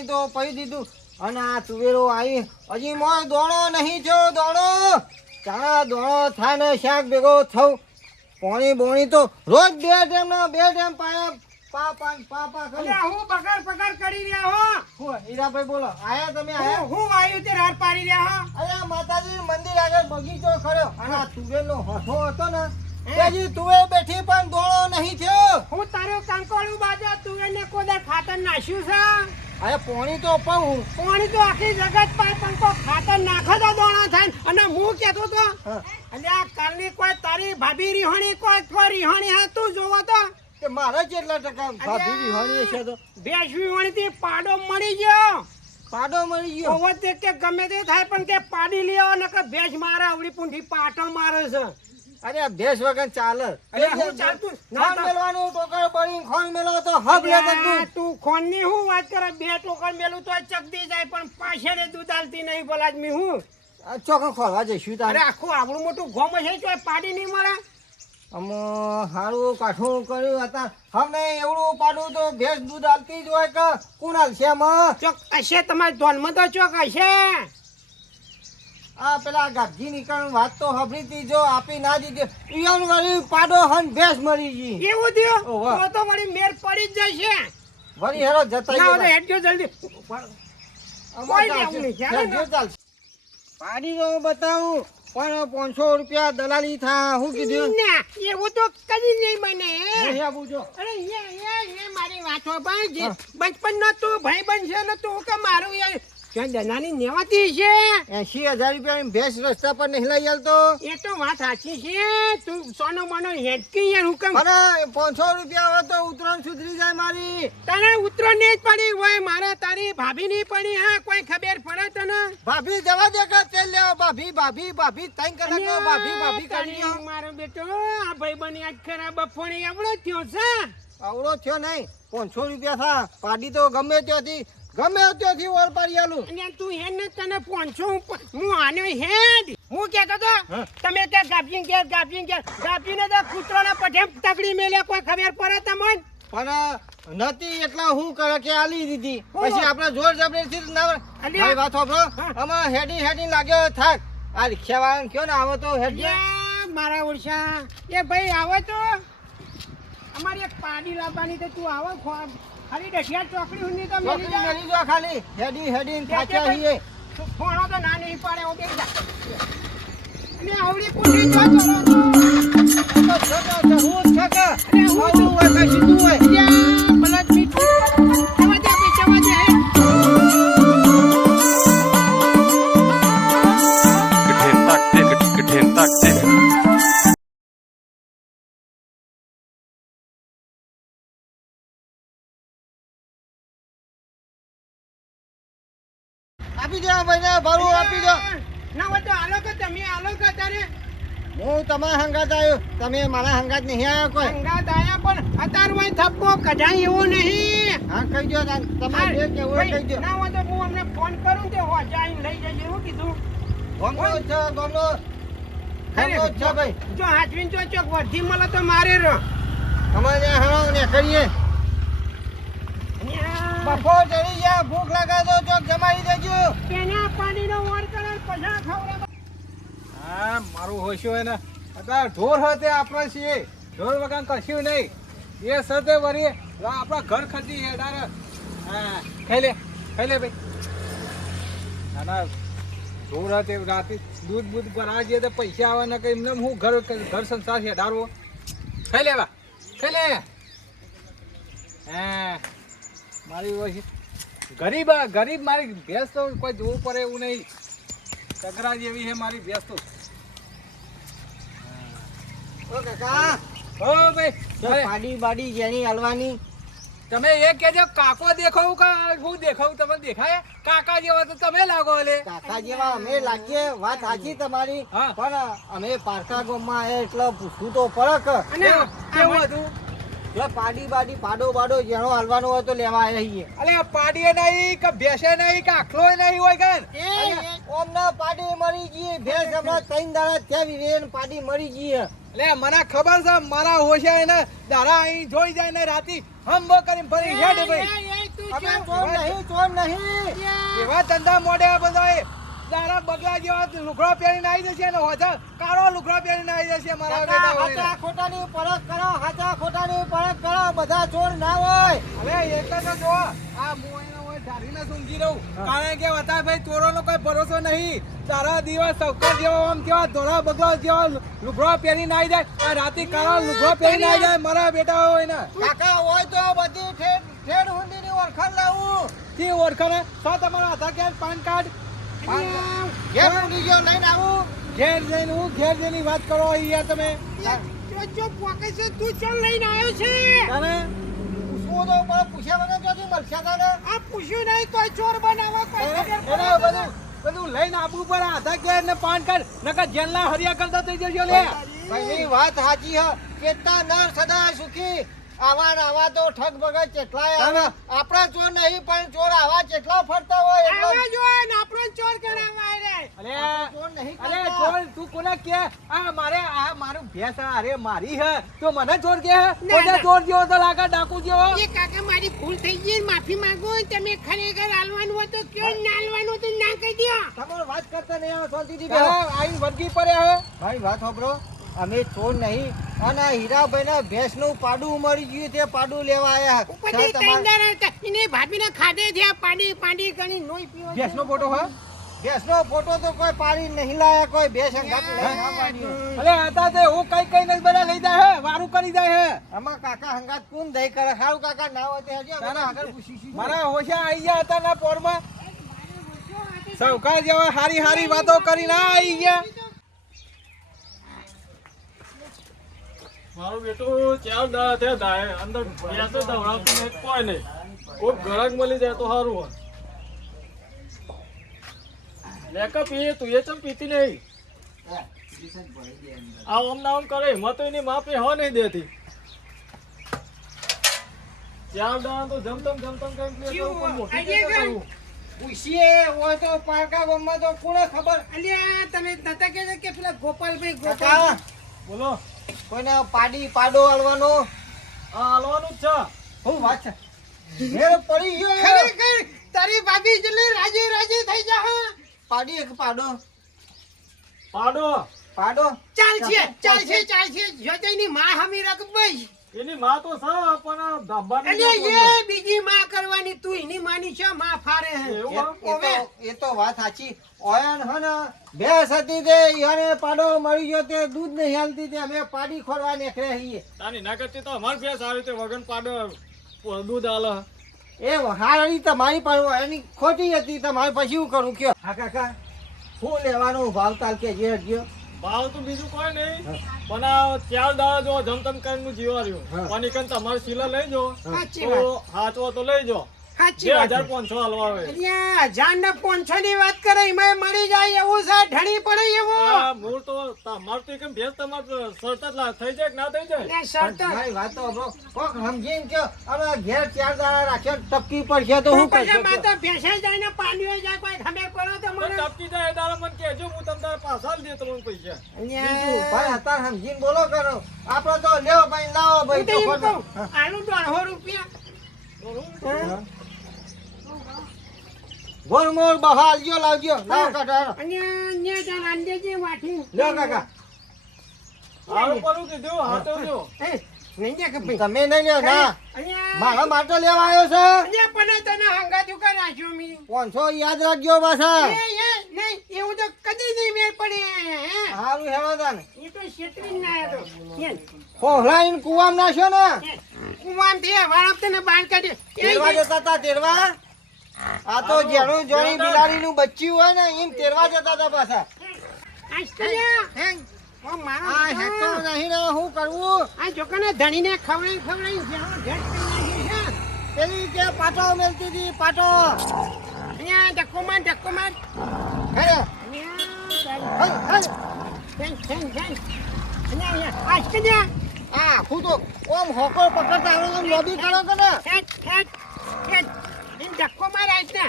પાણી તો પી દીધું અને આ તુવેરો આવી હજી મોય દોણો નહીં થયો દોણો ચાણા દોણો થાય ને શાક ભેગો થવું પાણી બોણી તો રોજ બે ટાઈમ પાયા પા કરી હું પગાર કરી રહ્યા હો હું હીરાભાઈ બોલો આયા તમે આયા હું વાયુ તે રાત પાડી રહ્યા હો અરે માતાજી મંદિર આગળ બગીચો ખર્યો અને આ તુવેરનો હઠો હતો ને હજી તુવેર બેઠી પણ દોણો નહીં થયો હું તારો કંકોળું બાજા તુવેરને કોદા ખાતર નાખ્યું છે અરે પોણી તો પાઉં પાણી તો આખી જગત પાય પણ કો ખાતર નાખો તો દોણા થાય અને હું કહેતો તો અને આ કાલની કોઈ તારી ભાભી રીહોણી કોઈ રીહોણી હા તું જોવો તો કે મારા કેટલા ટકા ભાભી વિહોણી છે તો ભેંસ વિહોણી થી પાડો મળી ગયો ઓવો તે કે ગમે તે થાય પણ કે પાડી લેવો ને કે ભેંસ મારે આવડી પૂંઠી પાટો મારે છે અરે ભેંસ વગર ચાલે અરે હું ચાલતું ના મેલવાનું ટોકર બળી ખોન મેલો તો હબ લે તું ખોન ની હું વાત કરે બે ટોકર મેલું તો ચકદી જાય પણ પાછળ દૂધ આલતી નહીં બોલાજ મી હું ચોકન ખોલવા જઈશું તારે અરે આખું આપણું મોટું ગોમ છે તો પાડી નહીં મળે હારું કાઠું કર્યું હતા હવે એવડું પાડું તો ભેંસ દૂધ આપતી જ હોય કે કુણાલ છે ચોક હશે તમારે ધોનમાં તો ચોક હશે આ પેલા ગાભજી નીકળવાની વાત તો હબરીતી જો આપી ના દીધી ઈયન વાળી પાડો હન ભેંસ મરી ગઈ એવું થયું તો વળી મેર પડી જ જશે વળી હેરો જતા ના હેડજો જલ્દી પાડી જો બતાવું પણ 500 રૂપિયા દલાલી થા હું કીધું ના એવું તો કદી નહીં બને અહીંયા પૂછો અરે એ મારી વાતો ભાઈ બચપન નો તું ભાઈ બન છે ને તું કે મારું યાર ક્યાં દલાલી નેવાતી છે 80,000 રૂપિયા ભેંસ રસ્તા પર નહીં લઈ આલતો એ તો વાત સાચી છે તું સોનો મનો હેડકી યાર હું કેમ અરે 500 રૂપિયા આવે તો ઉતરણ સુધરી જાય મારી તને ઉતરણ નહીં જ પડી હોય મારા તારી ભાભી ની પડી હા કોઈ ખબર પડે તને ભાભી જવા દે કે તેલ લેવા ભાભી તઈ કલાક ભાભી કરી મારો બેટો આ ભાઈ બની આજ ખરા બફોણી આવડો થયો છે આવડો થયો નહીં 500 રૂપિયા થા પાડી તો ગમે ત્યાંથી ઓર પાડી આલું અને તું હેડ ને તને 500 હું આને હેડ હું કહેતો તો તમે તે ગાભીને તો કૂતરોના પઠે તગડી મેલે કોઈ ખબર પડે તમને પણ નથી એટલા હું કરે કે આલી દીધી પછી આપણે જોર જબરદસ્તી ના ભાઈ વાત હોબરો આમાં હેડી લાગ્યો થાક આ રિક્ષા વાળાને કયો ને આવો તો હેડ મારા ઓળશા એ ભાઈ આવો તો અમારી એક પાડી લાવવાની તો તું આવો ખાલી ડઢિયા ચોકડી હુંની તો મેલી જો ખાલી હેડી થાક્યા છીએ ફોણો તો ના નહીં પાડે ઓ બેસા અને આવડી કુટી જો ચલો તો હું છકા અને હું હોય કે સીધું હોય યા મલત મીઠું જવા દે Geten taktik. આપી દો ભાઈને ભાડું આપી દો ના હોય તો આલો કે તમે આલો કે તારે હું તમારા હંગાત આવ્યો તમે મારા હંગાત નહીં આવ્યા કોઈ હંગાત આયા પણ અતાર હોય થપ્પો કઢાય એવું નહીં હા કહી દો તમારે જે કેવું કહી દો ના હોય તો હું અમને ફોન કરું તે હો જાઈને લઈ જજે એવું કીધું ગમનો છે ભાઈ જો હાથવીન ચોક વધી મળે તો મારે રો અમારે હણો ને કરીએ બપોર ચડી ગયા ભૂખ લાગે તો ચોક જમાડી દેજો તેના પાણીનો વર કરે પછા ખવડે હા મારું હોશ્યો હે ને અત્યારે ઢોર હતે આપણે છીએ ઢોર વગર કશું નહીં એ સતે વરી આપણા ઘર ખતી હે ડાર હા ખાઈ લે ભાઈ ના ઢોર હતે રાતે દૂધ ભરા જઈએ તો પૈસા આવે ને કઈ એમને હું ઘર સંસાર છે ડારવો ખાઈ લે હા મારી હોય ગરીબ મારી ભેંસ તો કોઈ જોવું પડે એવું નહીં તગરા જેવી છે મારી ભેંસ તો ઓ કાકા ઓ ભાઈ પાડી બાડી જેની હલવાની તમે એ કહેજો કાકો દેખાવું કે હું દેખાવું તમને દેખાય કાકા જેવા તો તમે લાગો લે કાકા જેવા અમે લાગીએ વાત સાચી તમારી પણ અમે પારકા ગામમાં એટલે પૂછવું તો પડે કેવું હતું પાડી બાડી પાડો જેનો હલવાનો હોય તો લેવા આવીએ અલે પાડીએ નહીં કે ભેંસે નહીં કે આખલો નહીં હોય ગન ઓમના પાડી મરી ગઈ ભેંસ હમણાં 3 દાડા ત્યાં વિવેન પાડી મરી ગઈ લે મને ખબર છે મારા હોશે એને દાડા અહીં જોઈ જાય ને રાતી હમ કરીને ફરી હેડ ભાઈ તું અમે ચોર નહીં, ચોર નહીં. એવા ધંધા મોડે આ બધાએ. તારા બગલા જેવા લુગડા પહેરીને આવી જશે ને હોજા કાળો લુગડા પહેરીને આવી જશે મારા કાકા, બેટા હાચા ખોટાની પરખ કરો, હાચા ખોટાની પરખ કરો. બધા ચોર ના હોય. અરે એક જ જો આ મોયનો હોય ધારીને સૂંઘી રહું કારણ કે વતા ભાઈ ચોરોનો કોઈ ભરોસો નહીં. તારા દિવસ સૌકર જેવો આમ કેવા ધોળા બગલા જેવા લુગડા પહેરીને આવી જાય આ રાતી કાળા લુગડા પહેરીને આવી જાય મારા બેટા હોય ને કાકા હોય તો બધી ઠેડ હુંદીની ઓળખાણ લાવું. થી ઓળખાને તો તમારા આધાર કાર્ડ પાન કાર્ડ ઘેર ઉડી ગયો લઈને આવું. ઘેર જઈને હું ઘેર જઈને વાત કરો અહીંયા તમે જો પોકે છે તું ચાલ લઈને આવ્યો છે તારે પૂછવું તો પણ પૂછ્યા વગર ક્યાંથી મળશે તને? આ પૂછ્યું નહીં તોય ચોર બનાવો કોઈ ખબર એને બધું બધું લઈને આવવું પડે આધાર કાર્ડ ને પાન કાર્ડ નકર જેલના હરિયા કરતા થઈ જશો લે ભાઈની વાત સાચી હ. કેટલા નર સદા સુખી. આવા ને આવા તો ઠગ બગડ કેટલાય આવે. આપણા ચોર નહીં પણ ચોર આવા કેટલા ફરતા હોય એટલો. આવા જો ને આપણો ચોર કરાવાય રે અરે ચોર નહીં અરે કરતા. ચોર તું કોને કે આ મારું ભેંસ અરે મારી હે તો મને ચોર કે હે ના, કોને ના. ચોર જેવો તો લાગે ડાકુ જેવો એ કાકા મારી ભૂલ થઈ ગઈ માફી માંગુ તમે ખરેખર હાલવાનું હોય તો કયો ના હાલવાનું તો ના કહી દો તમારો વાત કરતા નહીં આવે શાંતિથી તારે બેહો. આઈ વર્ગી પડે હે ભાઈ વાત સાંભળો. અમે ચોર નહીં અને આ હીરાભાઈના ભેંસનું પાડું મળી ગયું તે પાડું લેવા આયા. ઉપરથી ટેન્ડર હતા એને ભાભીને ખાધે થયા પાડી કરી નોઈ પીવો ભેંસનો ફોટો હે ભેંસનો ફોટો તો કોઈ પાડી નહીં લાયા. કોઈ ભેંસ અંગાત લઈને ના પાડ્યો. અલે હતા તે હું કઈ ને બધા લઈ જાય હે વારું કરી જાય હે આમાં કાકા હંગાત કોણ દઈ કરે? સારું કાકા ના હોય તે હજી અમે આગળ પૂછીશું. મારા હોશા આઈ ગયા હતા ના પોરમાં સૌકાર જેવા હારી હારી વાતો કરીને આઈ ગયા મારું બેટું ચાર દાડા થયા દાય અંદર ભેંસો દવડાવતું નહીં કોઈ નહીં કોઈ ગળક મળી જાય તો સારું હોય લેકા પીએ તું એ ચમ પીતી નહીં આમ નામ કરે એમાં તો એની માપે હો નહીં દેતી ચાર દાડા તો જમતમ કઈ પીએ તો કોઈ મોટી આઈએ રીતે ગઈ. કરવું. પૂછીએ હોય તો પારકા ગામમાં તો કોને ખબર? અલ્યા તમે નતા કહેતા કે પેલા ગોપાલભાઈ કાકા ગોપાલ બોલો કોઈને પાડો આલવાનો આ હાલવાનું જ છે હું વાત છે. મેળ પડી ગયો એ. ખરેખર તારી ભાભી જેટલી રાજી થઈ જા હા પાડી એક પાડો પાડો ચાલશે જો તેની માં હમી રકબઈ એની માં તો છે પણ ધાબાની અલ્યા એ બીજી માં કરવાની તું એની માની છે માં ફારે હે એવું હે? એ તો વાત સાચી. ઓયન હે ને ભેંસ હતી તે યાને પાડો મળી ગયો તે દૂધ નહીં હાલતી તે અમે પાડી ખોરવા નીકળ્યા છીએ. તાની ના કરતી તો અમાર ભેંસ આવી તે વગન પાડો દૂધ આલે એ હારી તમારી પણ એની ખોટી હતી. તમારે પછી હું કરું કયો? હા કાકા શું લેવાનું ભાવતાલ કે જે હટજો. ભાવ તો બીજું કોઈ નહીં પણ આ ચાર દાડા જો જમતમ કરીને જીવા હા. રહ્યું પાણી કરીને તમારે સિલા લઈ જો સાચી તો હાચવો તો લઈ જો સાચી વાત 2500 હાલવા આવે અલ્યા જાન ને 500 ની વાત કરે એમાં મળી જાય એવું છે ઢળી પડે એવું આ મૂળ તો તમાર તો કેમ ભેંસ તમાર સરત જ થઈ જાય કે ના થઈ જાય અલ્યા શરતો મારી વાત તો સાંભળો. કોક સમજીને કયો હવે ઘેર ચાર દાડા રાખ્યો ને ટપકી પડશે તો હું પછી કરશો માં કયો? તો ભેંસે જાય ને પાણીઓ જાય કોઈ ખબર પડો તો તો મને ટપકી જાય દાડા મને કહેજો હું તમને પાછા દે તમને પૈસા બીજું ભાઈ અત્યારે સમજીને બોલો કરો. આપડે તો લેવો ભાઈ લાવો ભાઈ હું તો એમ તો કહું, આલુ 150 રૂપિયા બરોબર ગોળ મોળ બહારજો લાવજો. લાવો કાકા અને ન્યા જાન આંદેજી વાઠી લ્યો કાકા. હારું કરું કીધું હાચવજો એ નહીં જા કે ભાઈ તમે નહીં લ્યો ના અહીંયા મારા માટે લેવા આવ્યો છે. અહીંયા પણ તને હંગાતું કર રાખ્યો મી 500 યાદ રાખજો પાછા. નહીં એવું તો કદી નહીં મેળ પડે હે સારું હેડો તાને. એ તો છેતરી ના આવ્યો ખોખલાઈને કુવામાં નાખ્યો ને કુવામ થી વાળા તને બાર કાઢે તેરવા જતા હતા તેરવા. આ તો જેનું જોણી બિલાડીનું બચ્ચું હોય ને એમ તેરવા જતા હતા પાછા. આ હેક્ટર નહીં ને શું કરવું? આ જોકાને ધણીને ખવડાઈ જેવો ઘેટ કરી નાખી છે. પેલી કે પાટો મેલતી હતી પાટો. અહીંયા ધક્કો માર હે અહીંયા આજ કે જા આ આખું તો ઓમ હોકો પકડતા આવડે આમ લોબી કરો કે ને. ધક્કો માર આજ ને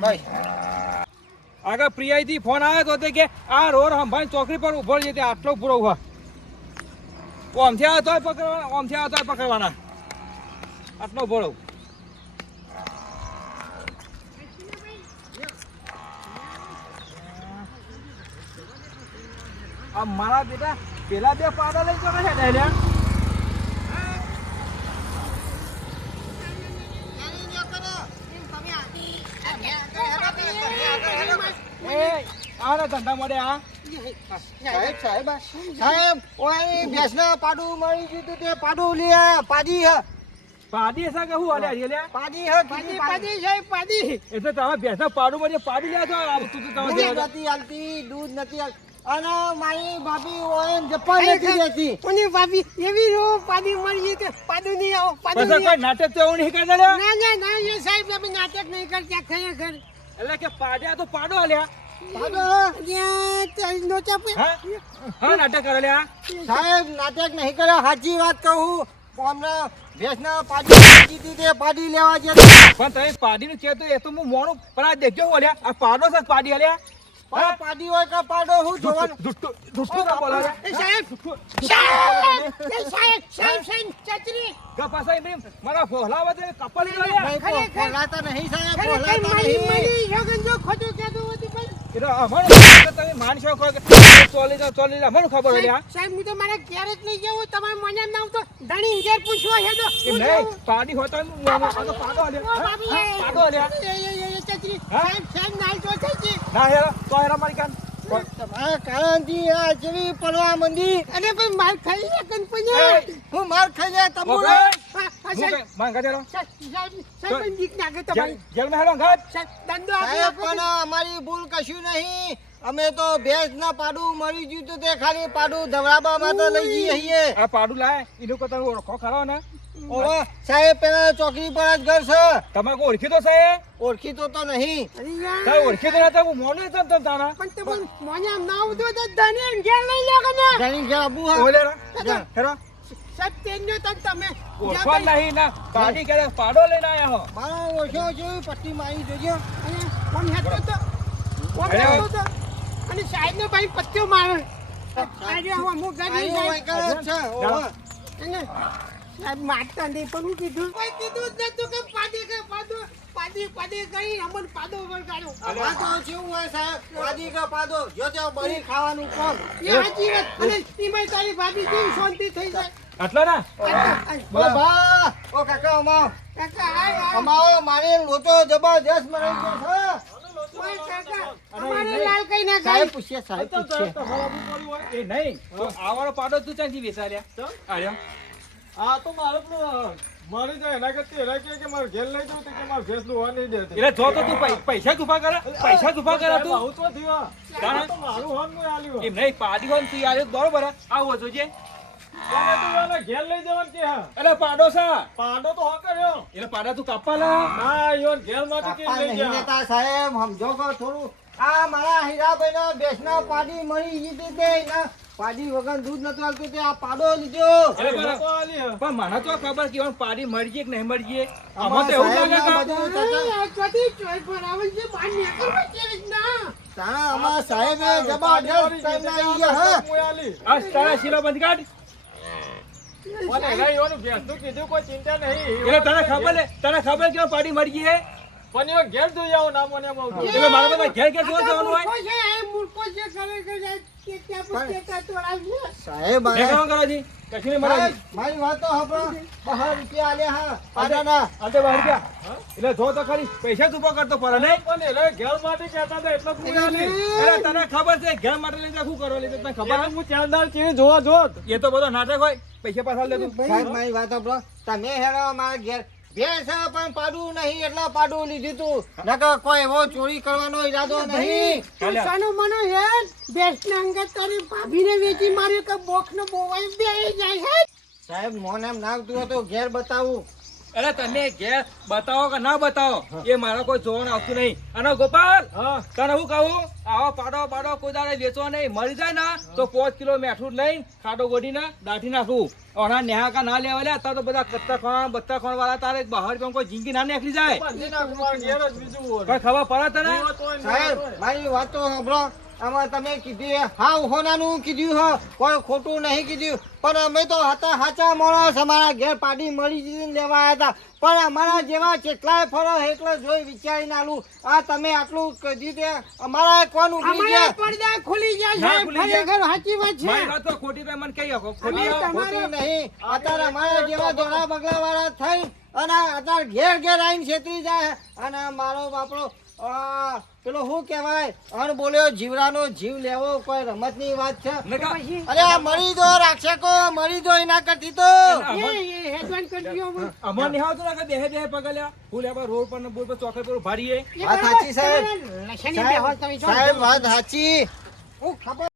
ભાઈ આગળ પ્રિયાથી ફોન આવ્યો તો તે કે આ રોડ હંભાઈ ચોકડી પર ઉભો છે તે આટલો પૂરો ઉભા ઓમથી આવ્યો તોય પકડવાના ઓમથી આવ્યો તોય પકડવાના આટલો ભરો આ મારા બેટા પેલા બે પાડા લઈ જવા છે ડાયરેક્ટ આના ધંધા મળે આ સાહેબ ઓય ભેંસના પાડું મળી ગયું તું તે પાડું લે પાડી હ પાડી છે કે હું અલ્યા રે પાડી હ પાડી પાડી છે પાડી એટલે તમે ભેંસના પાડું મળે પાડી લ્યા છો આ તું તો તમે દૂધ નથી હાલતી દૂધ નથી હાલતી અને મારી ભાભી ઓય જપ્પા નથી દેતી કોની ભાભી એવી રો પાડી મળી કે પાડું નહીં આવો પાડું પછી કોઈ નાટક તો એવું નહીં કરતા લ્યા ના એ સાહેબ તમે નાટક નહીં કરતા ખરેખર એટલે કે પાડ્યા તો પાડો અલ્યા પાડો નો ચાપે હા હા નાટક કરે લ્યા સાહેબ નાટક નહીં કર્યો સાચી વાત કહું હમણાં ભેંસના પાડી કીધી તે પાડી લેવા જતો પણ તમે પાડીનું કહેતો એ તો હું મોણું પણ આ દેખજો હું અલ્યા આ પાડો છે પાડી અલ્યા પણ પાડી હોય કે પાડો હું જોવાનું જુઠ્ઠું ના બોલો સાહેબ ચચરી પાછા એમ મારા ફોહલા વચ્ચે કપલી લો લ્યા નહીં બોલાતા નહીં સાહેબ ખરેખર બોલાતા મારી નહીં મારી જોગન જો ખોટું કહેતું હતું પણ એટલે અમારું તમે માનશો કે ચોલી અમારું ખબર હોય લ્યા સાહેબ હું તો મારા ઘેર જ નહીં જવું તમારે મને નામ તો ધણી ઘેર પૂછવા છે તો એમ નહીં પાડી હોય તો પાડો અલ્યા પાડો અલ્યા ચચરી સાહેબ નાઈ તો થઈ ગઈ ના હેરા તો હેરા મારી કાન તમારા કારણથી આ જેવી પડવા મંડી અને પણ માર ખાઈ લે કન પણ હું માર ખાઈ જાય તમુ સાહેબ માંગા દેરો પણ દીક નાખે તમારી જેલ માં હેરો ઘાટ સાહેબ દંડો સાહેબ આપી પણ અમારી ભૂલ કશું નહીં અમે તો ભેંસના પાડું મળી ગયું તું તે ખાલી પાડું ધવરાબામાં તો લઈ જઈએ છીએ આ પાડું લાય એનું કો તમે ઓળખો ખરો ને ઓહો સાહેબ પેલા ચોકડી પર જ ઘર છે તમે કોઈ ઓળખી તો સાહેબ ઓળખી તો નહીં તમે ઓળખી તો નતા હું મોનું છું તમ તાણા પણ તમે મને નામ દો તો ધણી ઘેર લઈ લો કને જાણી ગયા આબુ હા ઓલે હેરો સાહેબ તેનો તો તમે ઓળખવા નહીં ના પાડી કે પાડો લઈને આયા હો મારા ઓછો જોઈ પટ્ટી મારી જોજો અને કોણ હેતો તો કોણ હેતો તો અને સાહેબ ને ભાઈ પત્યો મારો આજે હું મુ ગાડી આયો સાહેબ વાયકા છે ઓહો અને સાહેબ મારતા નહીં પણ હું કીધું કોઈ કીધું જ નતું કે પાડી કરી અમન પાડો વળગાડો આ તો કેવું હોય સાહેબ પાડી કે પાડો જો તે બળી ખાવાનું કોણ એ હાજી વાત અને ઈમાં તારી ભાભી કેમ શાંતિ થઈ જાય આટલા ના ઓ બા ઓ કાકા અમા કાકા આય અમા મારે લોટો જબરજસ્ત મરાઈ ગયો છે ઓય કાકા અમારે લાલ કઈ ના સાહેબ ગાય પૂછીએ સાહેબ પૂછીએ એ નહીં તો આવાળો પાડો તું ચાંથી વેચાર્યા આર્યો આ તો મારે પેલું મારી જાય એના કરતી એના કે મારે ઘેર લઈ જવું કે મારે ભેંસ દોવા નહીં દેતી એટલે જો તો તું પૈસા જુફા કરે તું આવું તો થયું આ તો મારું હોન હું આલ્યું એમ નહીં પાડી હોય ને તું યાર બરોબર આવો જોજે તમે તો એના ઘેર લઈ જવાનું કે હા એટલે પાડો સા પાડો તો હા કર્યો એટલે પાડા તું કાપવા લા ના ઈવન ઘેર માંથી કાપા કેમ લઈ નહીં ગયા લેતા સાહેબ સમજો કે થોડું આ મારા હીરાભાઈના ભેંસના પાડી મળી ગઈ તે એના પાડી વગર દૂધ નતું આવતું તે આ પાડો લીધો એટલે ઘેર તો આલી હા. પણ મને તો ખબર કે ઓન પાડી મરી ગઈ કે નહીં મરી ગઈ આમાં તો એવું લાગે સાહેબના કે બધું તરત- આ ચોથી ચોય પર આવે છે બાર નીકળવા કેવી રીતના તારા અમારા સાહેબે જબરજસ્ત કરી ગયા હા હું આલી આ તારા શીલા બંધ કાઢ મને એના ઈવન ભેંસનું કીધું કોઈ ચિંતા નહીં એટલે તને ખબર કે પાડી મરી ગઈ હે પણ ઈવન ઘેર જોઈ આવો ના મને બહુ એટલે મારા બધા ઘેર ઘેર જોવા જવાનું હોય મૂર્ખો છે આ મૂર્ખો છે ખરેખર જાય કે ત્યાં પૂછે કાં તો આવજે. સાહેબ મેં આ- કામ કરો જી કશું નહીં મરા સાહેબ, મારી વાત તો સાંભળો. 12 રૂપિયા આલ્યા હા પાડાના. આજે બહાર ગયા એટલે જો તો ખરી પૈસા તું કરતો પડે નહીં પણ એને ઘેર માટે કહેતા હતા એટલે જ હું આલી એટલે તને ખબર છે ઘેર માટે લઈને શું કરો એટલે તને ખબર એટલે હું ચારદાર ચીણી જોવા જોત એ તો બધો નાટક હોય પૈસા પાછા લે તું સાહેબ મારી વાત સાંભળો. તમે હેરો મારા ઘેર ભેંસ છે પણ પાડું નહીં એટલે પાડું લીધું તું નકર કોઈ એવો ચોરી કરવાનો ઈરાદો નહીં તું સાનો મનો હેડ બેસને અંગત તારી ભાભીને વેચી મારી કે બોખનો બોવાઈ બેહી જાય હે સાહેબ મોન એમ નાખતું હતું ઘેર બતાવું અરે તમે ઘેર બતાવો કે ના બતાવો એ મારા કોઈ જોવાનું આવતું નહીં અને ગોપાલ તને હું કહું આવો પાડો કોઈ દાડે વેચવો નહીં મરી જાય ને તો 5 કિલો મેઠું લઈને ખાડો ગોડીને દાઢી નાખું ઓના નેહાકા ના લેવા લે અત્યારે તો બધા કત્તા ખોણ વાળા તારે બહાર પણ કોઈ જિંદગી ના નીકળી જાય બાંધી નાખું મારા ઘેર જ બીજું હોય. કઈ ખબર પડે તને જીવો તોય ના સાહેબ તોય. મારી વાત તો સાંભળો આમાં તમે કીધું હા હોનાનું કીધું હો કોઈ ખોટું નહીં કીધું પણ અમે તો હતા સાચા માણસ અમારા ઘેર પાડી મળી જઈને લેવા આવ્યા હતા પણ અમારા જેવા કેટલાય ફરો એટલે જોઈ વિચારીને આલું આ તમે આટલું કીધું તે અમારા કોણ ઉભી અમારા ગયા પડદા ખુલી ગયા ના, છે ખુલી ગયા. ખરેખર સાચી વાત છે મારી વાત તો ખોટી ભાઈ મને કહી શકો અમે ખોટી તમારે- ખોટી નહીં અત્યારે અમારા જેવા ધોળા બગલા વાળા થઈ અને અત્યારે ઘેર ઘેર આવીને છેતરી જાય અને મારો બાપડો પેલો શું કહેવાય અણ બોલ્યો જીવડાનો જીવ લેવો કોઈ રમતની વાત છે નકા પછી અરે આ મરી દો રાક્ષકો મરી દો એના કરતી તો એ હેડવાન કરજો હવે. અમાર નહીં આવતું ને કે દેહે દેહે પગલ્યા ફૂલ એવા રોડ પર ને બોલ પર ચોકડ પર ભારીએ એ વાત બરાબર, સાચી, સાહેબ. તમારા લક્ષણની બેહોશ તમે જો. સાહેબ વાત સાચી હું ખબર